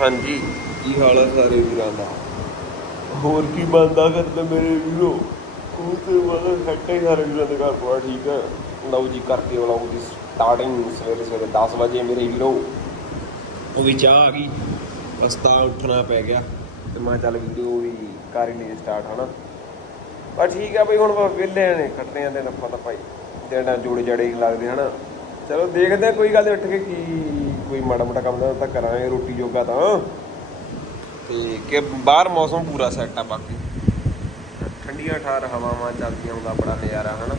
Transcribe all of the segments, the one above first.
ਹਾਂਜੀ। ਕੀ ਹਾਲ ਹੈ ਸਾਰੇ ਵੀਰਾਂ ਦਾ? ਹੋਰ ਕੀ ਬੰਦਾ ਕਰਦੇ ਮੇਰੇ ਵੀਰੋ? ਉਹ ਤੇ ਵਾਲਾ ਸੱਟੇ ਸਾਰੇ ਵੀਰਾਂ ਦੇ ਘਰ ਪਾ ਠੀਕ ਹੈ ਲਓ ਜੀ ਕਰਕੇ ਵਲੌਗ ਦੀ ਸਟਾਰਟਿੰਗ ਸਵੇਰੇ ਸਵੇਰੇ 10 ਵਜੇ ਮੇਰੇ ਵੀਰੋ। ਉਹ ਵੀ ਚਾਹ ਆ ਗਈ। ਬਸ ਤਾਂ ਉੱਠਣਾ ਪੈ ਗਿਆ। ਤੇ ਮੈਂ ਚੱਲ ਵੀਡੀਓ ਵੀ ਕਰ ਹੀ ਲਈ ਸਟਾਰਟ ਹਨਾ? ਪਰ ਠੀਕ ਆ ਬਈ ਹੁਣ ਵਿਹਲੇ ਨੇ ਖੱਟੇ ਆ ਦਿਨ ਆਪਾਂ ਤਾਂ ਭਾਈ। ਜਿਹੜਾ ਜੋੜੇ ਜੜੇ ਲੱਗਦੇ ਹਨਾ? ਚਲੋ ਦੇਖਦੇ ਆ ਕੋਈ ਗੱਲ ਉੱਠ ਕੇ ਕੀ ਕੋਈ ਮਾੜਾ ਮੋਟਾ ਕੰਮ ਤਾਂ ਕਰਾਂਗੇ ਰੋਟੀ ਜੋਗਾ ਤਾਂ। ਤੇ ਕਿ ਬਾਹਰ ਮੌਸਮ ਪੂਰਾ ਸੈੱਟ ਆ ਬਾਕੀ। ਠੰਡੀਆਂ ਠਾਰ ਹਵਾਵਾਂ ਚੱਲਦੀਆਂ ਹੁੰਦਾ ਬੜਾ ਨਜ਼ਾਰਾ, ਹਨਾ?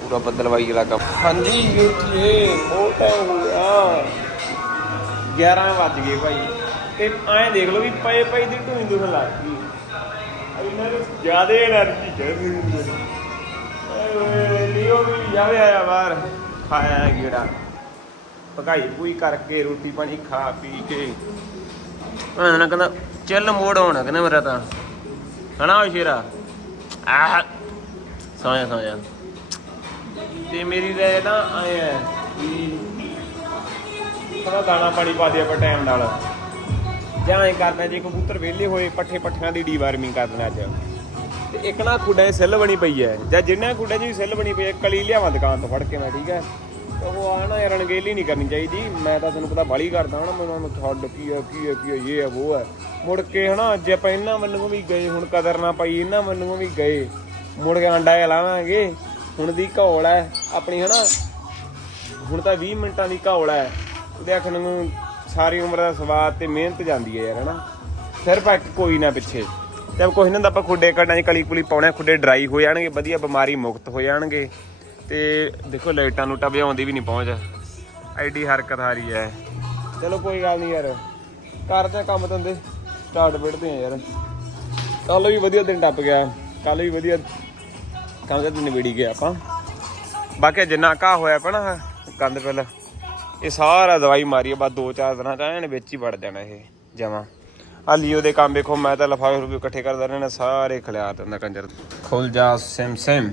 ਪੂਰਾ ਬੱਦਲਵਾਈ ਇਲਾਕਾ ਹਾਂਜੀ ਵੀਰੇ ਬਹੁਤ ਟਾਈਮ ਹੋ 11 ਵੱਜ ਗਏ ਭਾਈ। ਤੇ ਐਂ ਦੇਖ ਲਓ ਵੀ ਪਏ ਪਏ ਦੀ ਢੂਈ ਦੁਖਣ ਲੱਗ ਗਈ। ਅਭੀ ਜ਼ਿਆਦਾ એનર્ਜੀ ਚੜ੍ਹ ਗਈ ਓਏ ਲੀਓ ਵੀ, ਜਾਵੇ ਆਇਆ ਬਾਹਰ। ਖਾਇਆ ਗੇੜਾ। ਪਕਾਈ ਪੂਈ ਕਰਕੇ ਰੋਟੀ ਪਾਣੀ ਖਾ ਪੀ ਕੇ। ਉਹਨਾਂ ਕਹਿੰਦਾ ਚੱਲ ਮੋੜ ਆਉਣਾ ਕਹਿੰਦਾ ਮੇਰਾ ਤਾਂ। ਹਨਾ ਓਏ ਸ਼ੇਰਾ? ਆ ਸੌਂਇਆ ਸੌਂਇਆ ਤੇ ਮੇਰੀ ਰਾਏ ਨਾ ਹੈ ਵੀ ਥੋੜਾ ਦਾਣਾ ਪਾਣੀ ਪਾ ਦਿਆ ਆਪਾਂ ਟਾਈਮ ਨਾਲ। ਜਾਂ ਐ ਕਰਨਾ ਜੇ ਕਬੂਤਰ ਵਿਹਲੇ ਹੋਏ ਪੱਠੇ ਪੱਠਿਆਂ ਦੀ ਡੀਵਾਰਮਿੰਗ ਕਰ ਦੇਣਾ ਅੱਜ। ਤੇ ਇੱਕ ਨਾ ਖੁੱਡਾਂ ਸੈੱਲ ਬਣੀ ਪਈ ਹੈ। ਜਾਂ ਜਿੰਨਾ ਖੁੱਡਾਂ ਵੀ ਸੈੱਲ ਬਣੀ ਪਈ ਹੈ ਕਲੀ ਲਿਆਵਾਂ ਦੁਕਾਨ ਤੋਂ ਫੜ ਕੇ ਮੈਂ ਠੀਕ ਹੈ? ਉਹ ਆ ਨਾ ਯਾਰ ਅਣਗੇਲੀ ਨਹੀਂ ਕਰਨੀ ਚਾਹੀਦੀ। ਮੈਂ ਤਾਂ ਤੁਹਾਨੂੰ ਪਤਾ ਬਾਲੀ ਕਰਦਾ ਹਾਂ ਮੈਂ ਉਹਨੂੰ ਛੱਡ, ਕੀ ਹੈ ਕੀ ਹੈ ਕੀ ਹੈ ਇਹ ਹੈ ਉਹ ਹੈ ਮੁੜ ਕੇ ਹਨਾ, ਜੇ ਆਪਾਂ ਇਹਨਾਂ ਮੰਨੂ ਵੀ ਗਏ, ਹੁਣ ਕਦਰ ਨਾ ਪਈ, ਇਹਨਾਂ ਵੱਲੋਂ ਵੀ ਗਏ, ਮੁੜ ਕੇ ਆਂਡਾ ਲਾਵਾਂਗੇ। ਹੁਣ ਦੀ ਘੌਲ ਹੈ ਆਪਣੀ ਹਨਾ, ਹੁਣ ਤਾਂ 20 ਮਿੰਟਾਂ ਦੀ ਘੋਲ ਹੈ ਉਹਦੇ ਆਖਣ ਨੂੰ ਸਾਰੀ ਉਮਰ ਦਾ ਸਵਾਦ ਤੇ ਮਿਹਨਤ ਜਾਂਦੀ ਹੈ ਯਾਰ, ਹਨਾ। ਸਿਰਫ ਇੱਕ ਕੋਈ ਨਾ ਪਿੱਛੇ। ਤੇ ਕੋਈ ਨਾ ਤਾਂ ਆਪਾਂ ਖੁੱਡੇ ਕੱਢਾਂ 'ਚ ਕਲੀ ਕੁਲੀ ਪਾਉਣੇ ਖੁੱਡੇ ਡਰਾਈ ਹੋ ਜਾਣਗੇ, ਵਧੀਆ ਬਿਮਾਰੀ ਮੁਕਤ ਹੋ ਜਾਣਗੇ। ਤੇ ਦੇਖੋ ਲਾਈਟਾਂ ਨੂੰ ਟਬਿਆਉਂਦੀ ਵੀ ਨਹੀਂ ਪਹੁੰਚ। ਐਡੀ ਹਰਕਤ ਆ ਰਹੀ ਹੈ ਚਲੋ ਕੋਈ ਗੱਲ ਨਹੀਂ ਯਾਰ। ਕਰਦੇ ਆ ਕੰਮ ਧੰਦੇ ਸਟਾਰਟ ਬਿੜਦੇ ਆ ਯਾਰ। ਕੱਲ ਵੀ ਵਧੀਆ ਦਿਨ ਟੱਪ ਗਿਆ। ਕੱਲ ਵੀ ਵਧੀਆ ਕੰਮ ਦਿਨ ਵਿੜੀ ਗਿਆ ਆਪਾਂ। ਬਾਕੀ ਜਿੰਨਾ ਘਾਹ ਹੋਇਆ ਪਿਆ ਨਾ ਕੰਦ ਪਹਿਲਾਂ ਇਹ ਸਾਰਾ ਦਵਾਈ ਮਾਰੀ ਆ ਬਸ 2-4 ਦਿਨਾਂ ਚ ਐਨ ਵਿੱਚ ਹੀ ਵੜ ਜਾਣਾ ਇਹ ਜਮਾ। ਆ ਲੀਓ ਦੇ ਕੰਮ ਵੇਖੋ, ਮੈਂ ਤਾਂ ਲਫਾਫੇ ਰੁਪਏ ਇਕੱਠੇ ਕਰਦਾ ਰਹਿਣਾ, ਸਾਰੇ ਖਿਲਾਰ ਦਿੰਦਾ ਕੰਜਰ। ਖੁੱਲ ਜਾ ਸਿਮ ਸਿਮ।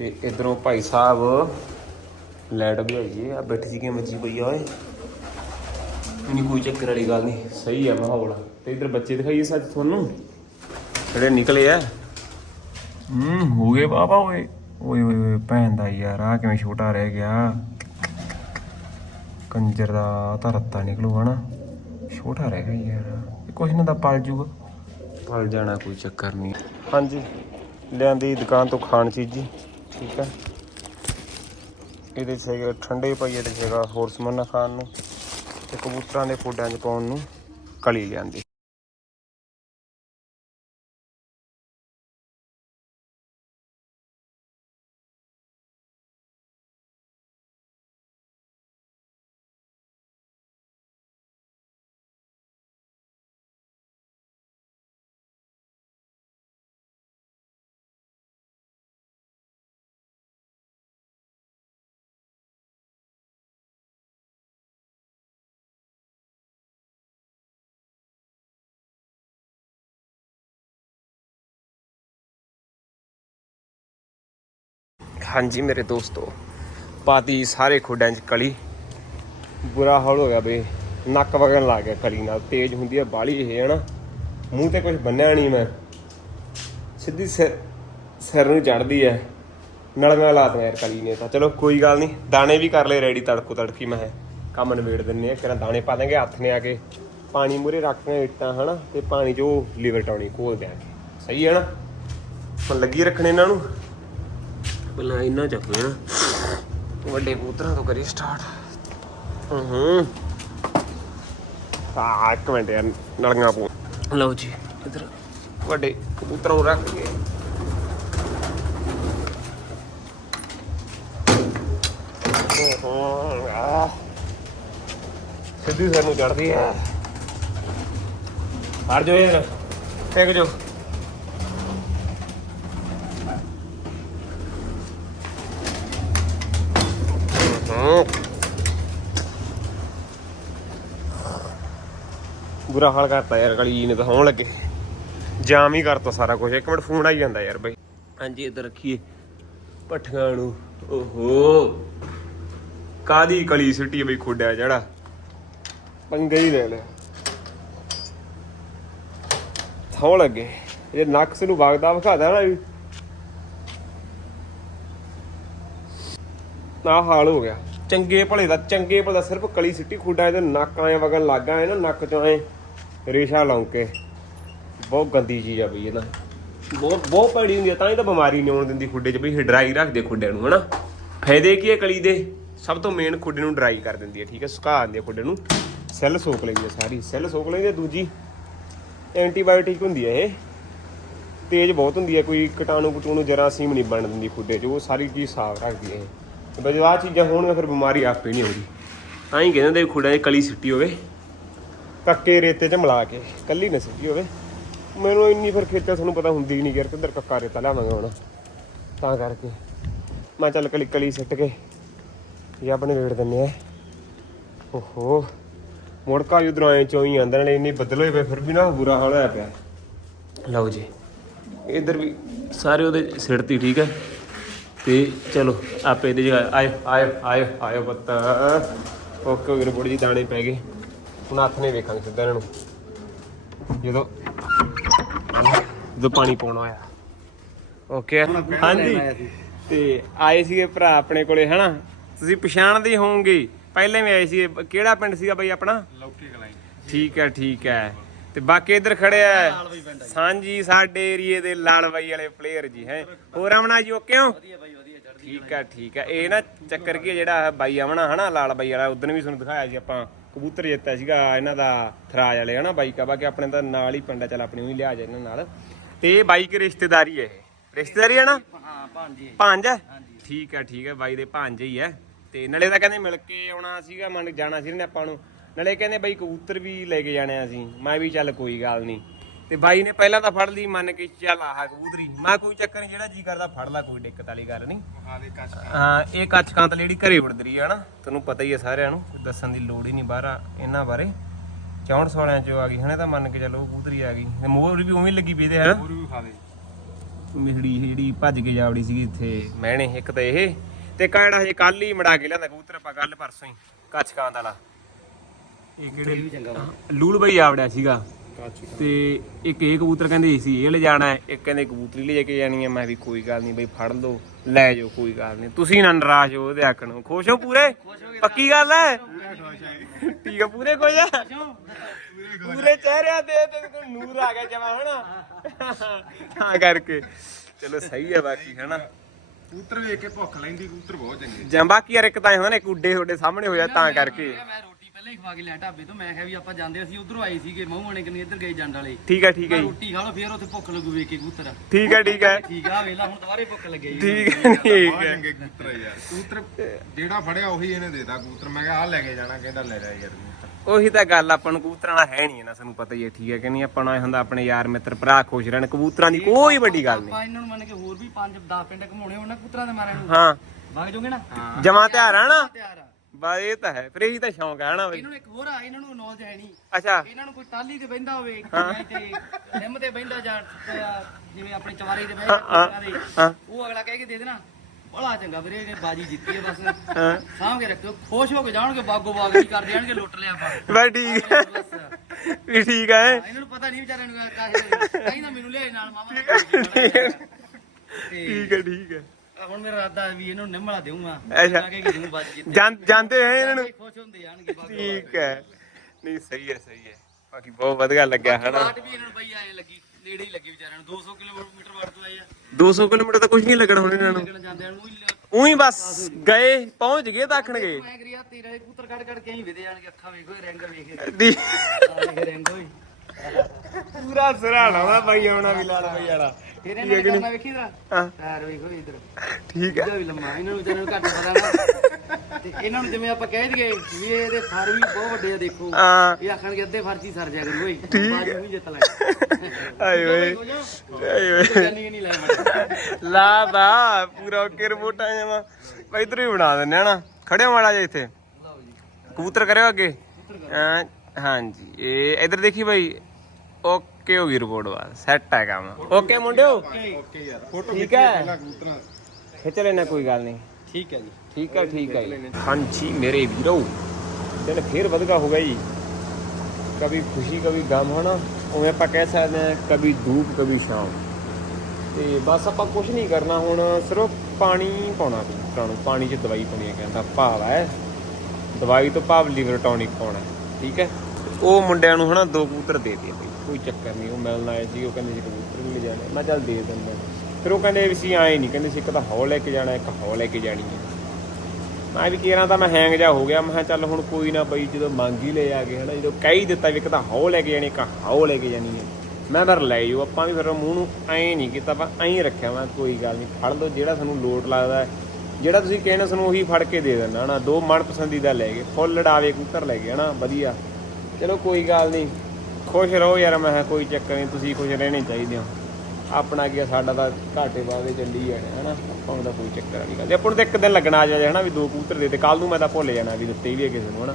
ਤੇ ਇਧਰੋਂ ਭਾਈ ਸਾਹਿਬ ਲੈਟ ਵੀ ਆਈ ਆ ਬੈਠੀ ਕਿ ਮੱਜੀ ਪਈ ਆ ਓਏ। ਨਹੀਂ ਕੋਈ ਚੱਕਰ ਵਾਲੀ ਗੱਲ ਨਹੀਂ। ਸਹੀ ਆ ਮਾਹੌਲ। ਤੇ ਇਧਰ ਬੱਚੇ ਦਿਖਾਈਏ ਸੱਚ ਤੁਹਾਨੂੰ? ਜਿਹੜੇ ਨਿਕਲੇ ਆ। ਹੂੰ ਹੋ ਗਏ ਬਾਬਾ ਓਏ। ਓਏ ਓਏ ਭੈਣ ਦਾ ਯਾਰ ਆ ਕਿਵੇਂ ਛੋਟਾ ਰਹਿ ਗਿਆ। ਕੰਜਰ ਦਾ ਤਾਂ ਰੱਤਾ ਨਿਕਲੂ ਹਨਾ ਛੋਟਾ ਰਹਿ ਗਿਆ ਯਾਰ। ਇਹ ਕੁਛ ਨਾ ਦਾ ਪਲ ਜੂਗਾ। ਪਲ ਜਾਣਾ ਕੋਈ ਚੱਕਰ ਨਹੀਂ। ਹਾਂਜੀ। ਲਿਆਂਦੀ ਦੁਕਾਨ ਤੋਂ ਖਾਣ ਚੀਜ਼ੀ ਠੀਕ ਹੈ ਇਹਦੇ ਸੀਗਾ ਠੰਡੇ ਪਈ ਇਹਦੇ ਸੀਗਾ ਹੋਰ ਸਮਾਨਾ ਖਾਣ ਨੂੰ ਤੇ ਕਬੂਤਰਾਂ ਦੇ ਫੋਡਾਂ 'ਚ ਪਾਉਣ ਨੂੰ ਕਲੀ ਲਿਆਂਦੀ। ਹਾਂਜੀ ਮੇਰੇ ਦੋਸਤੋ, ਪਾਤੀ ਸਾਰੇ ਖੁੱਡਾਂ 'ਚ ਕਲੀ। ਬੁਰਾ ਹਾਲ ਹੋ ਗਿਆ ਬਈ, ਨੱਕ ਵਗਣ ਲੱਗ ਗਿਆ ਕਲੀ ਨਾਲ, ਤੇਜ਼ ਹੁੰਦੀ ਹੈ ਬਾਲੀ ਇਹ ਹਨਾ ਮੂੰਹ ਤੇ ਕੁਝ ਬੰਨਿਆ ਨਹੀਂ ਮੈਂ। ਸਿੱਧੀ ਸਿਰ ਸਿਰ ਨੂੰ ਚੜਦੀ ਹੈ ਨਲਗਾ ਲਾਤੀਆਂ ਯਾਰ ਕਲੀ ਨੇ ਤਾਂ। ਚਲੋ ਕੋਈ ਗੱਲ ਨਹੀਂ ਦਾਣੇ ਵੀ ਕਰ ਲਏ ਰੈਡੀ ਤੜਕੋ ਤੜਕੀ ਮੈਂ। ਕੰਮ ਨਿਬੇੜ ਦਿੰਨੇ ਆ, ਕਿਹੜਾ ਦਾਣੇ ਪਾ ਦਾਂਗੇ ਹੱਥ ਨੇ ਆ ਕੇ। ਪਾਣੀ ਮੂਰੇ ਰੱਖਦੇ ਇੱਟਾਂ, ਹਨਾ, ਤੇ ਪਾਣੀ 'ਚ ਉਹ ਲੀਵਰ ਟਾਉਣੀ ਘੋਲ ਦਿਆਂਗੇ ਸਹੀ ਹੈ ਨਾ? ਹੁਣ ਲੱਗੀ ਰੱਖਣੇ ਇਹਨਾਂ ਨੂੰ? ਪਹਿਲਾਂ ਇੰਨਾ ਚੱਕਦੇ ਨਾ ਵੱਡੇ ਕਬੂਤਰਾਂ ਤੋਂ ਕਰੀ ਸਟਾਰਟ ਹੂੰ। ਹੂੰ ਆ ਇੱਕ ਮਿੰਟ ਯਾਰ ਨਲੀਆਂ ਪੋ ਲਓ ਜੀ ਇਧਰ ਵੱਡੇ ਕਬੂਤਰਾਂ ਨੂੰ ਰੱਖ ਕੇ। ਸਿੱਧੀ ਸਿਰ ਨੂੰ ਚੜਦੀ ਹੈ ਹਟ ਜਾਓ ਯਾਰ। ਟੇਕ ਜਾਓ। ਬੁਰਾ ਹਾਲ ਕਰਤਾ ਯਾਰ ਗਲੀ ਨੇ ਤਾਂ ਹੋਣ ਲੱਗੇ। ਜਾਮ ਹੀ ਕਰਤਾ ਸਾਰਾ ਕੁਝ ਇੱਕ ਮਿੰਟ ਫੋਨ ਆਈ ਜਾਂਦਾ ਯਾਰ ਬਈ। ਹਾਂਜੀ ਇੱਧਰ ਰੱਖੀਏ। ਪੱਠਿਆਂ ਨੂੰ। ਓਹੋ। ਕਾਦੀ ਕਲੀ ਸਿੱਟੀ ਬਈ ਖੋਡਿਆ ਜਿਹੜਾ? ਪੰਗਾ ਹੀ ਲੈ ਲਿਆ। ਸੌ ਲੱਗੇ। ਜੇ ਨਕਸ ਨੂੰ ਵਗਦਾ ਵਿਖਾਦਾ ਨਾ ਵੀ। ਆ ਹਾਲ ਹੋ ਗਿਆ। ਚੰਗੇ ਭਲੇ ਦਾ, ਚੰਗੇ ਭਲੇ ਦਾ ਸਿਰਫ ਕਲੀ ਸਿੱਟੀ ਖੁੱਡਾ ਇਹਦੇ ਨੱਕ ਆਏ ਵਗਣ ਲੱਗਾ ਐ ਨਾ ਨੱਕ ਚੋਂ ਐ ਰੇਸ਼ਾ ਲਾਉਂ ਕੇ। ਬਹੁਤ ਗੰਦੀ ਚੀਜ਼ ਆ ਬਈ ਇਹ ਨਾ ਬਹੁਤ ਬਹੁਤ ਭੈੜੀ ਹੁੰਦੀ ਆ, ਤਾਂ ਹੀ ਤਾਂ ਬਿਮਾਰੀ ਨਹੀਂ ਆਉਣ ਦਿੰਦੀ ਖੁੱਡੇ 'ਚ ਬਈ, ਇਹ ਡਰਾਈ ਰੱਖਦੇ ਖੁੱਡੇ ਨੂੰ, ਹਨਾ? ਫਾਇਦੇ ਕੀ ਹੈ ਕਲੀ ਦੇ? ਸਭ ਤੋਂ ਮੇਨ ਖੁੱਡੇ ਨੂੰ ਡਰਾਈ ਕਰ ਦਿੰਦੀ ਹੈ ਠੀਕ ਹੈ ਸੁਕਾ ਦਿੰਦੀ ਹੈ ਖੁੱਡੇ ਨੂੰ। ਸੈੱਲ ਸੋਕ ਲੈਂਦੀ ਹੈ ਸਾਰੀ, ਸੈੱਲ ਸੋਕ ਲੈਂਦੀ ਹੈ ਦੂਜੀ। ਐਂਟੀਬਾਇਓਟਿਕ ਹੁੰਦੀ ਹੈ ਇਹ। ਤੇਜ਼ ਬਹੁਤ ਹੁੰਦੀ ਹੈ ਕੋਈ ਕੀਟਾਣੂ ਕਟੂਣੂ ਜਰਾਸੀਮ ਨਹੀਂ ਬਣ ਦਿੰਦੀ ਖੁੱਡੇ 'ਚ, ਉਹ ਸਾਰੀ ਚੀਜ਼ ਸਾਫ਼ ਰੱਖਦੀ ਹੈ ਬਸ ਆਹ ਚੀਜ਼ਾਂ ਹੋਣਗੀਆਂ ਫਿਰ ਬਿਮਾਰੀ ਆਪੇ ਨਹੀਂ ਆਉਂਦੀ। ਤਾਂ ਹੀ ਕਹਿੰਦੇ ਹੁੰਦੇ ਵੀ ਖੁੱਡਾਂ 'ਚ ਕਲੀ ਸਿੱਟੀ ਹੋਵੇ। ਕੱਕੇ ਰੇਤੇ 'ਚ ਮਿਲਾ ਕੇ ਕੱਲੀ ਨਾ ਸਿੱਟੀ ਹੋਵੇ। ਮੈਨੂੰ ਇੰਨੀ ਫਿਰ ਖੇਚਲ ਤੁਹਾਨੂੰ ਪਤਾ ਹੁੰਦੀ ਨਹੀਂ ਯਾਰ ਕਿੱਧਰ ਕੱਕਾ ਰੇਤਾ ਲਿਆਵਾਂਗਾ ਹੁਣ। ਤਾਂ ਕਰਕੇ। ਮੈਂ ਚੱਲ ਕਲੀ ਕਲੀ ਸਿੱਟ ਕੇ ਇਹ ਆਪਣੇ ਵੇੜ ਦਿੰਨੇ ਆ। ਓਹੋ। ਮੁੜਕਾ ਉਧਰੋਂ ਚੋਂ ਹੀ ਆਂਦੇ ਨਾਲੇ ਇੰਨੀ ਬੱਦਲ ਹੋਏ ਪਏ ਫਿਰ ਵੀ ਨਾ ਬੁਰਾ ਹਾਲ ਹੋਇਆ ਪਿਆ। ਲਓ ਜੀ। ਇਧਰ ਵੀ ਸਾਰੇ ਉਹਦੇ ਸਿਰ ਤੇ ਠੀਕ ਹੈ। ਤੇ ਚਲੋ ਆਪੇ ਇਹਦੇ ਜਗ੍ਹਾ ਆਇਓ ਆਇਓ ਆਇਓ ਆਇਓ ਪੁੱਤ। ਓਕੇ ਵੀਰ ਬੁੜੀ ਜੀ ਦਾਣੇ ਪੈ ਗਏ। ਹੁਣ ਹੱਥ ਨੇ ਵੇਖਾਂਗੇ ਸਿੱਧਾ ਇਹਨਾਂ ਨੂੰ। ਜਦੋਂ ਜਦੋਂ ਪਾਣੀ ਪਾਉਣਾ ਹੋਇਆ। ਓਕੇ। ਹਾਂਜੀ। ਤੇ ਆਏ ਸੀਗੇ ਭਰਾ ਆਪਣੇ ਕੋਲੇ ਹਨਾ? ਤੁਸੀਂ ਪਛਾਣਦੇ ਹੋਵੋਗੇ। ਪਹਿਲੇ ਵੀ ਆਏ ਸੀ ਕਿਹੜਾ ਪਿੰਡ ਸੀਗਾ ਬਾਈ ਆਪਣਾ? ਲੌਕੀ ਕਲਾਈ ਠੀਕ ਹੈ ਠੀਕ ਹੈ। ਤੇ ਬਾਕੀ ਇੱਧਰ ਖੜੇ ਆ। ਸਾਂਝੀ ਸਾਡੇ ਏਰੀਏ ਦੇ ਲਾਲ ਬਾਈ ਵਾਲੇ ਪਲੇਅਰ ਜੀ ਹੈ। ਹੋਰ ਆਵਣਾ ਜੀ ਓਕੇ ਹੋ? ਵਧੀਆ ਬਾਈ ਵਧੀਆ ਚੜ੍ਹਦੀ ਠੀਕ ਹੈ ਠੀਕ ਹੈ ਇਹ ਨਾ ਚੱਕਰ ਕੀ ਜਿਹੜਾ ਬਾਈ ਆਵਣਾ ਹਨਾ ਲਾਲ ਬਾਈ ਵਾਲਾ ਉਦੋਂ ਵੀ ਤੁਹਾਨੂੰ ਦਿਖਾਇਆ ਸੀ ਆਪਾਂ। ਕਬੂਤਰ ਜਿੱਤਿਆ ਸੀਗਾ ਇਹਨਾਂ ਦਾ ਥਰਾਜ ਵਾਲੇ ਹਨਾ ਬਾਈ ਕਾ। ਬਾਕੀ ਆਪਣੇ ਤਾਂ ਨਾਲ ਹੀ ਪਿੰਡਾ ਚੱਲ ਆਪਣੀ ਉਹੀ ਲਿਆ ਜਾ ਇਹਨਾਂ ਨਾਲ। ਤੇ ਇਹ ਬਾਈ ਕੀ ਰਿਸ਼ਤੇਦਾਰੀ ਹੈ ਇਹ? ਰਿਸ਼ਤੇਦਾਰੀ ਹੈ ਨਾ? ਹਾਂ ਭਾਂਜੀ ਹਾਂਜੀ। ਠੀਕ ਹੈ ਠੀਕ ਹੈ ਬਾਈ ਦੇ ਭਾਂਜੇ ਹੀ ਹੈ ਤੇ ਨਾਲੇ ਤਾਂ ਕਹਿੰਦੇ ਮਿਲ ਕੇ ਆਉਣਾ ਸੀਗਾ ਮਨ ਜਾਣਾ ਸੀ ਨੇ ਆਪਾਂ ਨੂੰ। ਨਾਲੇ ਕਹਿੰਦੇ ਬਾਈ ਕਬੂਤਰ ਵੀ ਲੈ ਕੇ ਜਾਣੇ ਆ ਅਸੀਂ। ਮੈਂ ਵੀ ਚੱਲ ਕੋਈ ਗੱਲ ਨਹੀਂ ਤੇ ਬਾਈ ਨੇ ਪਹਿਲਾਂ ਤਾਂ ਫੜ ਲਈ ਮੰਨ ਕੇ ਚੱਲ ਆਹ ਕਬੂਤਰੀ। ਮੈਂ ਕੋਈ ਚੱਕਰ ਨਹੀਂ ਜਿਹੜਾ ਜੀ ਕਰਦਾ ਫੜ ਲਾ ਕੋਈ ਦਿੱਕਤ ਵਾਲੀ ਗੱਲ ਨਹੀਂ ਹਾਂ ਦੇ ਇਹ ਕੱਚ ਕਾਂਤ ਜਿਹੜੀ ਘਰੇ ਵੜਦੀ ਰਹੀ ਹੈ ਨਾ। ਤੁਹਾਨੂੰ ਪਤਾ ਹੀ ਹੈ ਸਾਰਿਆਂ ਨੂੰ ਕੋਈ ਦੱਸਣ ਦੀ ਲੋੜ ਹੀ ਨਹੀਂ ਬਾਹਰ ਆ ਇਹਨਾਂ ਬਾਰੇ। 64 ਸੋਲਿਆਂ ਚੋਂ ਆ ਗਈ ਹਣੇ ਤਾਂ ਮੰਨ ਕੇ ਚੱਲੋ ਕਬੂਤਰੀ ਆ ਗਈ। ਤੇ ਮੋਰ ਵੀ ਉਵੇਂ ਲੱਗੀ ਪਈ ਤੇ ਹੈ ਹੋਰ ਵੀ ਖਾ ਦੇ ਮਿਹੜੀ ਇਹ ਜਿਹੜੀ ਭੱਜ ਕੇ ਜਾਵੜੀ ਸੀਗੀ ਇੱਥੇ ਮਹਿਣੇ ਇੱਕ ਤਾਂ ਇਹ। ਤੇ ਕਾੜਾ ਹਜੇ ਕੱਲ ਹੀ ਮੜਾ ਕੇ ਲਿਆਂਦਾ ਕਬੂਤਰ ਆਪਾਂ ਕੱਲ ਪਰਸੋਂ ਹੀ ਕੱਚ ਕਾਂਤ ਵਾਲਾ। ਇਹ ਕਿਹੜੇ ਲੂਲ ਬਈ ਆਵੜਿਆ ਸੀਗਾ। ਤੇ ਇੱਕ ਇਹ ਕਬੂਤਰ ਕਹਿੰਦੇ ਸੀ ਇਹ ਲੈ ਜਾਣਾ ਇੱਕ ਕਹਿੰਦੇ ਕਬੂਤਰੀ ਲੈ ਕੇ ਜਾਣੀ ਹੈ। ਮੈਂ ਵੀ ਕੋਈ ਗੱਲ ਨਹੀਂ ਬਈ ਫੜ ਲਓ ਲੈ ਜਾਓ ਕੋਈ ਗੱਲ ਨਹੀਂ। ਤੁਸੀਂ ਨਾ ਨਰਾਸ਼ ਹੋ ਉਹਦੇ ਹੱਕ ਨੂੰ। ਖੁਸ਼ ਹੋ ਪੂਰੇ? ਪੱਕੀ ਗੱਲ ਹੈ? ਠੀਕ ਹੈ ਪੂਰੇ ਖੁਸ਼ ਆ? ਪੂਰੇ ਚਿਹਰਿਆਂ ਤੇ ਤੇ ਨੂਰ ਆ ਗਿਆ ਜਮਾ ਹਨਾ? ਤਾਂ ਕਰਕੇ। ਚਲੋ ਸਹੀ ਹੈ ਬਾਕੀ ਹਨਾ? ਕਬੂਤਰ ਵੇਖ ਕੇ ਭੁੱਖ ਲੈਂਦੀ ਕਬੂਤਰ ਬਹੁਤ ਚੰਗੇ। ਜਾਂ ਬਾਕੀ ਯਾਰ ਇੱਕ ਤਾਂ ਹੁੰਦਾ ਨਾ ਇੱਕ ਉੱਡੇ ਤੁਹਾਡੇ ਸਾਹਮਣੇ ਹੋਇਆ ਤਾਂ ਕਰਕੇ। ਪਹਿਲਾਂ ਹੀ ਖਵਾ ਕੇ ਲਿਆ ਢਾਬੇ ਤੋਂ। ਮੈਂ ਕਿਹਾ ਵੀ ਆਪਾਂ ਜਾਂਦੇ ਅਸੀਂ ਉਧਰੋਂ ਆਏ ਸੀਗੇ ਮਹੂ ਵਾਲੇ ਕਿੰਨੇ ਇੱਧਰ ਗਏ ਜੰਡ ਵਾਲੇ। ਠੀਕ ਹੈ ਠੀਕ ਹੈ ਮੈਂ ਜੀ। ਰੋਟੀ ਖਾ ਲਓ ਫੇਰ ਉੱਥੇ ਭੁੱਖ ਲੱਗੂ ਵੇਖ ਕੇ ਕਬੂਤਰ। ਠੀਕ ਹੈ ਠੀਕ ਹੈ। ਠੀਕ ਆ ਵੇਲਾ ਹੁਣ ਦੁਬਾਰੇ ਭੁੱਖ ਲੱਗੀ ਠੀਕ ਹੈ ਠੀਕ ਹੈ। ਚੰਗੇ ਕਬੂਤਰ ਯਾਰ। ਕਬੂਤਰ ਜਿਹੜਾ ਫੜਿਆ ਉਹੀ ਇਹਨੇ ਦੇਤਾ ਕਬੂਤਰ। ਮੈਂ ਕਿਹਾ ਆ ਲੈ ਕੇ ਜਾਣਾ ਕਹਿੰਦਾ ਲੈ ਜਾ ਯਾਰ ਉਹੀ ਤਾਂ ਗੱਲ ਆਪਾਂ ਨੂੰ ਕਬੂਤਰਾਂ ਨਾਲ ਹੈ ਨਹੀਂ ਨਾ ਸਾਨੂੰ ਪਤਾ ਹੀ ਹੈ ਠੀਕ ਹੈ ਕਿ ਨਹੀਂ। ਆਪਾਂ ਨੂੰ ਹੁੰਦਾ ਆਪਣੇ ਯਾਰ ਮਿੱਤਰ ਭਰਾ ਖੁਸ਼ ਰਹਿਣ। ਕਬੂਤਰਾਂ ਦੀ ਕੋਈ ਵੱਡੀ ਗੱਲ ਨਹੀਂ। ਆਪਾਂ ਇਹਨਾਂ ਨੂੰ ਮੰਨ ਕੇ ਹੋਰ ਵੀ 5 10 ਪਿੰਡ ਘਮਾਉਣੇ ਹੋਣ ਨਾ ਕਬੂਤਰਾਂ ਦੇ ਮਾਰਿਆਂ ਨੂੰ। ਹਾਂ। ਵਗ ਜਾਓਗੇ ਨਾ? ਜਮਾ ਧਿਆਨ ਆ ਨਾ। ਤਿਆਰ ਆ। ਬਾ ਇਹ ਤਾਂ ਹੈ ਫਿਰ ਇਹੀ ਤਾਂ ਸ਼ੌਂਕ ਹੈ ਨਾ ਬਈ? ਇਹਨਾਂ ਇੱਕ ਹੋਰ ਆ ਇਹਨਾਂ ਨੂੰ ਨੌਲੇਜ ਹੈ ਨਹੀਂ। ਅੱਛਾ। ਇਹਨਾਂ ਨੂੰ ਕੋਈ ਟਾਲੀ ਤੇ ਬੈੰਦਾ ਹੋਵੇ ਤੇ ਨਿੰਮ ਤੇ ਬੈੰਦਾ ਜਾਂ ਜਿਵੇਂ ਆਪਣੇ ਚਵਾਰੇ ਤੇ ਬੈਠੇ। ਉਹ ਅਗਲਾ ਕਹਿ ਕੇ ਦੇ ਦੇਣਾ ਬੜਾ ਚੰਗਾ ਵੀਰੇ ਇਹ ਬਾਜੀ ਜਿੱਤੀ ਹੈ ਬਸ। ਹਾਂ। ਸਾਂਭ ਕੇ ਰੱਖਿਓ ਖੁਸ਼ ਹੋ ਕੇ ਜਾਣਗੇ ਬਾਗੋ ਬਾਗ ਨਹੀਂ ਕਰ ਦੇਣਗੇ ਲੁੱਟ ਲਿਆ ਆਪਾਂ। ਬਸ ਠੀਕ ਹੈ। ਵੀ ਠੀਕ ਹੈ। ਇਹਨਾਂ ਨੂੰ ਪਤਾ ਨਹੀਂ ਵਿਚਾਰਿਆਂ ਨੂੰ ਕਾਹੇ ਕਹਿੰਦਾ ਮੈਨੂੰ ਲਿਆਏ ਨਾਲ ਮਾਮਾ ਠੀਕ ਹੈ ਠੀਕ ਹੈ। ਹੁਣ ਮੇਰਾ ਇਰਾਦਾ ਵੀ ਇਹਨੂੰ ਨਿੰਮਲਾ ਦੇਊਂਗਾ। ਅੱਛਾ। ਕੇ ਦੂੰ ਬਾਜੀ ਜਿੱਤੇ। ਜਾਂ ਜਾਂਦੇ ਹੈ ਇਹਨਾਂ ਨੂੰ। ਖੁਸ਼ ਹੁੰਦੇ ਜਾਣਗੇ ਬਾਗੋ ਠੀਕ ਹੈ। ਨਹੀਂ ਸਹੀ ਹੈ ਸਹੀ ਹੈ। ਬਾਕੀ ਬਹੁਤ ਵਧੀਆ ਲੱਗਿਆ ਹਨਾ। ਬਾਟ ਵੀ ਇਹਨਾਂ ਨੂੰ ਬਈ ਐ ਲੱਗੀ ਨੇੜੇ ਹੀ ਲੱਗੀ ਵਿਚਾਰਿਆਂ ਨੂੰ। 200 ਕਿਲੋਮੀਟਰ ਵਾਟ ਤੋਂ ਆਏ ਆ। 200 ਕਿਲੋਮੀਟਰ ਤਾਂ ਕੁਝ ਨਹੀਂ ਲੱਗਣਾ ਹੁਣ ਇਹਨਾਂ ਨੂੰ। ਨਿਕਲ ਜਾਂਦੇ ਨੂੰ ਹੀ ਉਹੀ ਬਸ ਗਏ ਪਹੁੰਚ ਗਏ ਦੱਖਣ ਗਏ ਮੈਂ ਕਰਿਆ ਤੇਰੇ ਕਬੂਤਰ ਕੱਢ ਕੱਢ ਕੇ ਹੀ ਵਿਦੇ ਜਾਣਗੇ ਅੱਖਾਂ ਵੇਖੋ ਇਹ ਰੰਗ ਵੇਖੇ। ਦੀ ਵੇਖੇ ਰੰਗ ਹੋਈ ਪੂਰਾ ਸਰਾਣਾ ਦਾ ਬਾਈ ਆਉਣਾ ਵੀ ਲਾਲ ਬਾਈ ਵਾਲਾ। ਫਿਰ ਇਹਨਾਂ ਨੇ ਕਰਨਾ ਵੇਖੀ ਹਾਂ। ਪੈਰ ਵੇਖੋ ਇਧਰ। ਠੀਕ ਹੈ। ਇਹਦਾ ਵੀ ਲੰਮਾ ਇਹਨਾਂ ਨੂੰ ਵਿਚਾਰਿਆਂ ਨੂੰ ਘੱਟ ਪਤਾ ਨਾ। ਤੇ ਇਹਨਾਂ ਨੂੰ ਜਿਵੇਂ ਆਪਾਂ ਕਹਿ ਦਈਏ ਵੀ ਇਹਦੇ ਫਰ ਵੀ ਬਹੁਤ ਵੱਡੇ ਆ ਦੇਖੋ। ਹਾਂ। ਇਹ ਆਖਣਗੇ ਅੱਧੇ ਫਰ ਹੀ ਸਰ ਜਾ ਕਰੂ ਓਏ। ਬਾਜੂ ਨਹੀਂ ਜਿੱਤ ਲੈ ਆਏ ਓਏ। ਆਏ ਓਏ। ਜਾਨੀ ਕਿ ਨਹੀਂ ਲੈ ਦਾ ਪੂਰਾ ਓਕੇ ਰਿਪੋਰਟਾਂ ਜਮਾ ਬਾਈ ਇਧਰ ਹੀ ਬਣਾ ਦਿੰਨੇ ਹਨਾ ਖੜਿਓ ਮਾੜਾ ਜਿਹਾ ਇੱਥੇ। ਕਬੂਤਰ ਕਰਿਓ ਅੱਗੇ। ਹਾਂ ਹਾਂਜੀ। ਇਹ ਇਧਰ ਦੇਖੀ ਬਾਈ। ਓਕੇ ਹੋ ਗਈ ਰਿਪੋਰਟ ਬਾਅਦ ਸੈੱਟ ਹੈ ਕੰਮ। ਓਕੇ ਮੁੰਡਿਓ? ਓਕੇ ਯਾਰ ਫੋਟੋ ਠੀਕ ਹੈ। ਖਿੱਚ ਲੈਣਾ ਕੋਈ ਗੱਲ ਨਹੀਂ। ਠੀਕ ਹੈ ਜੀ। ਠੀਕ ਹੈ ਠੀਕ ਹੈ ਹਾਂਜੀ ਮੇਰੇ ਵੀਰੋ। ਦਿਨ ਫੇਰ ਵਧਗਾ ਹੋ ਗਿਆ ਜੀ। ਖੁਸ਼ੀ ਕभी ਗਮ ਹਨਾ? ਉਵੇਂ ਆਪਾਂ ਕਹਿ ਸਕਦੇ ਹਾਂ ਕभी ਧੂਪ ਕभी ਸ਼ਾਮ। ਤੇ ਬਸ ਆਪਾਂ ਕੁਝ ਨਹੀਂ ਕਰਨਾ ਹੁਣ ਸਿਰਫ ਪਾਣੀ ਪਾਉਣਾ ਕਬੂਤਰਾਂ ਨੂੰ ਪਾਣੀ 'ਚ ਦਵਾਈ ਪਾਉਣੀ ਕਹਿੰਦਾ ਭਾਵ ਹੈ। ਦਵਾਈ ਤੋਂ ਭਾਵ ਲੀਵਰ ਟੌਨਿਕ ਪਾਉਣਾ ਠੀਕ ਹੈ? ਉਹ ਮੁੰਡਿਆਂ ਨੂੰ ਹਨਾ ਦੋ ਕਬੂਤਰ ਦੇ ਦਿਆ ਬਈ ਕੋਈ ਚੱਕਰ ਨਹੀਂ, ਉਹ ਮਿਲਣ ਆਏ ਸੀ ਉਹ ਕਹਿੰਦੇ ਸੀ ਕਬੂਤਰ ਵੀ ਲੈ ਜਾਣਾ। ਮੈਂ ਚੱਲ ਦੇ ਦਿੰਦਾ। ਫਿਰ ਉਹ ਕਹਿੰਦੇ ਵੀ ਸੀ ਆਏ ਨਹੀਂ, ਕਹਿੰਦੇ ਸੀ ਇੱਕ ਤਾਂ ਹੌ ਲੈ ਕੇ ਜਾਣਾ, ਇੱਕ ਹੌ ਲੈ ਕੇ ਜਾਣੀ ਹੈ। ਮੈਂ ਵੀ ਕਿਹਾ ਤਾਂ ਮੈਂ ਹੈਂਗ ਜਾ ਹੋ ਗਿਆ, ਮੈਂ ਕਿਹਾ ਚੱਲ ਹੁਣ ਕੋਈ ਨਾ ਬਈ, ਜਦੋਂ ਮੰਗ ਹੀ ਲੈ ਆ ਗਏ, ਹਨਾ, ਜਦੋਂ ਕਹਿ ਹੀ ਦਿੱਤਾ ਵੀ ਇੱਕ ਤਾਂ ਹੌ ਲੈ ਕੇ ਜਾਣੀ, ਇੱਕ ਹੌ ਲੈ ਕੇ ਜਾਣੀ ਹੈ। ਮੈਂ ਫਿਰ ਲੈ ਜਾਓ, ਆਪਾਂ ਵੀ ਫਿਰ ਮੂੰਹ ਨੂੰ ਐਂ ਨਹੀਂ ਕੀਤਾ, ਆਪਾਂ ਐਂ ਰੱਖਿਆ, ਮੈਂ ਕੋਈ ਗੱਲ ਨਹੀਂ, ਫੜ ਲਓ, ਜਿਹੜਾ ਤੁਹਾਨੂੰ ਲੋਟ ਲੱਗਦਾ ਜਿਹੜਾ ਤੁਸੀਂ ਕਹਿੰਦੇ ਸਾਨੂੰ ਉਹੀ ਫੜ ਕੇ ਦੇ ਦੇਣਾ ਹਨਾ, ਦੋ ਮਨ ਪਸੰਦੀਦਾ ਲੈ ਗਏ, ਫੁੱਲ ਲੜਾਵੇ ਕੂਤਰ ਲੈ ਗਏ, ਹਨਾ, ਵਧੀਆ। ਚਲੋ ਕੋਈ ਗੱਲ ਨਹੀਂ। ਖੁਸ਼ ਰਹੋ ਯਾਰ ਮੈਂ ਕਿਹਾ ਕੋਈ ਚੱਕਰ ਨਹੀਂ ਤੁਸੀਂ ਖੁਸ਼ ਰਹਿਣੇ ਚਾਹੀਦੇ ਹੋ। ਆਪਣਾ ਕੀ ਆ, ਸਾਡਾ ਤਾਂ ਘਾਟੇ ਬਾਵੇ ਚੱਲੀ ਜਾਣਾ ਹਨਾ? ਆਪਾਂ ਨੂੰ ਤਾਂ ਕੋਈ ਚੱਕਰ ਨਹੀਂ ਗੱਲ ਆਪਾਂ ਨੂੰ ਤਾਂ ਇੱਕ ਦਿਨ ਲੱਗਣਾ ਆ ਜਾਏ ਹਨਾ ਵੀ ਦੋ ਕਬੂਤਰ ਦੇ ਤੇ। ਕੱਲ ਨੂੰ ਮੈਂ ਤਾਂ ਭੁੱਲ ਜਾਣਾ ਵੀ ਦਿੱਤੇ ਵੀ ਆ ਕਿਸੇ ਨੂੰ ਹਨਾ?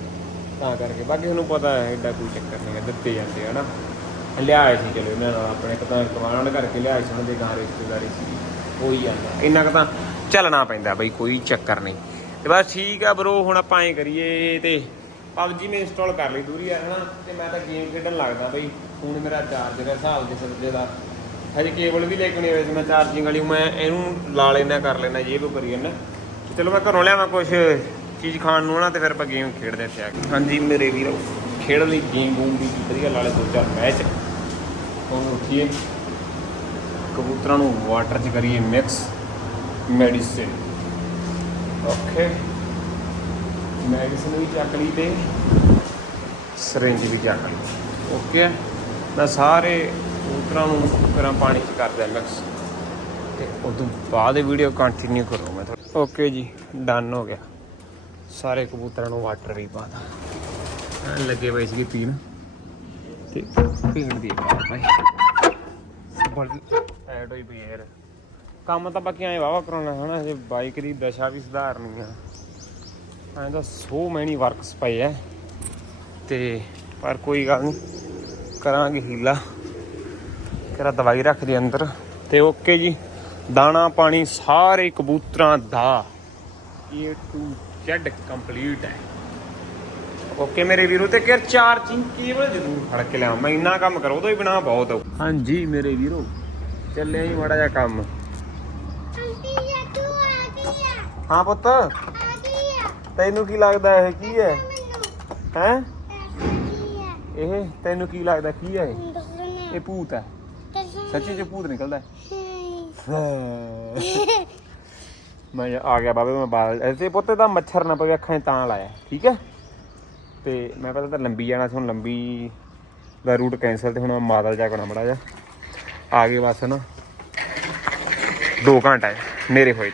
ਤਾਂ ਕਰਕੇ। ਬਾਕੀ ਤੁਹਾਨੂੰ ਪਤਾ ਹੈ ਐਡਾ ਕੋਈ ਚੱਕਰ ਨਹੀਂ ਹੈ ਦਿੱਤੇ ਜਾਂਦੇ ਹਨਾ? ਲਿਆਏ ਸੀ ਚਲੋ ਇਹਨਾਂ ਨਾਲ ਆਪਣੇ ਇੱਕ ਤਾਂ ਕਮਾਣ ਕਰਕੇ ਲਿਆਏ ਸੀ ਉਹਨਾਂ ਦੇ ਗਾਂ ਰਿਸ਼ਤੇਦਾਰੀ ਸੀ। ਕੋਈ ਜਾਂਦਾ ਇੰਨਾ ਕੁ ਤਾਂ ਚੱਲਣਾ ਪੈਂਦਾ ਬਈ ਕੋਈ ਚੱਕਰ ਨਹੀਂ। ਤੇ ਬਸ ਠੀਕ ਆ ਬਰੋ ਹੁਣ ਆਪਾਂ ਐਂ ਕਰੀਏ ਤੇ ਪਬਜੀ ਮੈਂ ਇੰਸਟਾਲ ਕਰ ਲਈ, ਦੂਰੀ ਆ, ਹਨਾ? ਤੇ ਮੈਂ ਤਾਂ ਗੇਮ ਖੇਡਣ ਲੱਗਦਾ ਬਈ ਫੋਨ ਮੇਰਾ ਚਾਰਜਰ ਹੈ ਹਿਸਾਬ ਦੇ ਸੱਜੇ ਦਾ। ਹਜੇ ਕੇਬਲ ਵੀ ਲੈ ਕੇ ਨਹੀਂ ਆਇਆ ਸੀ ਮੈਂ ਚਾਰਜਿੰਗ ਵਾਲੀ ਮੈਂ ਇਹਨੂੰ ਲਾ ਲੈਣਾ ਕਰ ਲੈਣਾ ਜੇ ਕੋ ਕਰੀ ਜਾਂਦਾ ਚਲੋ ਮੈਂ ਘਰੋਂ ਲਿਆਵਾਂ ਕੁਝ ਚੀਜ਼ ਖਾਣ ਨੂੰ ਨਾ ਤੇ ਫਿਰ ਆਪਾਂ ਗੇਮ ਖੇਡਦੇ ਇੱਥੇ ਆ ਕੇ। ਹਾਂਜੀ, ਮੇਰੇ ਵੀਰੋ ਖੇਡਣ ਲਈ ਗੇਮ ਗੂਮ ਦੀ ਵਧੀਆ ਲਾ ਲੈ ਦੋ ਚਾਰ ਮੈਚ ਹੁਣ ਉੱਠੀਏ। ਕਬੂਤਰਾਂ ਨੂੰ ਵਾਟਰ 'ਚ ਕਰੀਏ ਮਿਕਸ ਮੈਡੀਸਿਨ ਓਕੇ ਮੈਡੀਸਨ ਵੀ ਚੱਕ ਲਈ ਤੇ ਸਰਿੰਜ ਵੀ ਚੱਕ ਲਈ। ਓਕੇ ਮੈਂ ਸਾਰੇ ਕਬੂਤਰਾਂ ਨੂੰ ਕਰਾਂ ਪਾਣੀ 'ਚ ਕਰ ਦਿਆਂ ਮਿਕਸ ਤੇ ਉਦੋਂ ਬਾਅਦ ਵੀਡੀਓ ਕੰਟੀਨਿਊ ਕਰੋ ਮੈਂ ਥੋੜਾ ਓਕੇ ਜੀ ਡਨ ਹੋ ਗਿਆ। ਸਾਰੇ ਕਬੂਤਰਾਂ ਨੂੰ ਵਾਟਰ ਵੀ ਪਾਤਾ ਐਨ ਲੱਗੇ ਪਏ ਸੀਗੇ ਪੀਣ। ਤੇ ਪੀਣ ਦੀ ਬਾਤ ਭਾਈ। ਬੜ ਐਡ ਹੋਈ ਪਈ ਯਾਰ। ਕੰਮ ਤਾਂ ਬਾਕੀ ਐ ਵਾਵਾ ਕਰਾਉਣਾ, ਹਨਾ? ਜੇ ਬਾਈਕ ਦੀ ਦਸ਼ਾ ਵੀ ਸੁਧਾਰਨੀ ਆ। ਐਂ ਤਾਂ ਸੋ ਮੈਨੀ ਵਰਕਸ ਪਏ ਐ। ਤੇ ਪਰ ਕੋਈ ਗੱਲ ਨਹੀਂ ਕਰਾਂਗੇ ਹੀਲਾ। ਕਿਹੜਾ ਦਵਾਈ ਰੱਖ ਦੇ ਅੰਦਰ। ਤੇ ਓਕੇ ਜੀ ਦਾਣਾ ਪਾਣੀ ਸਾਰੇ ਕਬੂਤਰਾਂ ਦਾ। A to Z ਕੰਪਲੀਟ ਹੈ ਓਕੇ ਮੇਰੇ ਵੀਰੋ ਤੇ ਕਿਰ ਚਾਰਜਿੰਗ ਕੇਬਲ ਜ਼ਰੂਰ ਫੜ ਕੇ ਲਿਆਵਾਂ ਮੈਂ ਇੰਨਾ ਕੰਮ ਕਰੋ ਉਹਦਾ ਹੀ ਬਣਾ ਬਹੁਤ। ਹਾਂਜੀ ਮੇਰੇ ਵੀਰੋ ਚੱਲਿਆ ਹੀ ਮਾੜਾ ਜਿਹਾ ਕੰਮ। ਹਾਂ ਪੁੱਤ। ਤੈਨੂੰ ਕੀ ਲੱਗਦਾ ਇਹ ਕੀ ਹੈ? ਹੈ? ਇਹ ਤੈਨੂੰ ਕੀ ਲੱਗਦਾ ਕੀ ਹੈ ਇਹ? ਭੂਤ ਹੈ। ਸੱਚੀ ਚ ਭੂਤ ਨਿਕਲਦਾ ਹੈ। ਮੈਂ ਆ ਗਿਆ ਬਾਬੇ ਮੈਂ ਬਾਲ ਐਸੇ ਪੁੱਤ ਦਾ ਮੱਛਰ ਨਾ ਪਵੇ ਅੱਖਾਂ 'ਚ ਤਾਂ ਲਾਇਆ ਠੀਕ ਹੈ? ਤੇ ਮੈਂ ਪਹਿਲਾਂ ਤਾਂ ਲੰਬੀ ਜਾਣਾ ਸੀ ਹੁਣ ਲੰਬੀ ਦਾ ਰੂਟ ਕੈਂਸਲ ਤੇ ਹੁਣ ਮੈਂ ਮਾਦਲ ਜਾ ਕੇ ਮੜਾ ਜਾ ਆ ਗਏ ਬਸ ਨਾ 2 ਘੰਟੇ ਨੇਰੇ ਹੋਏ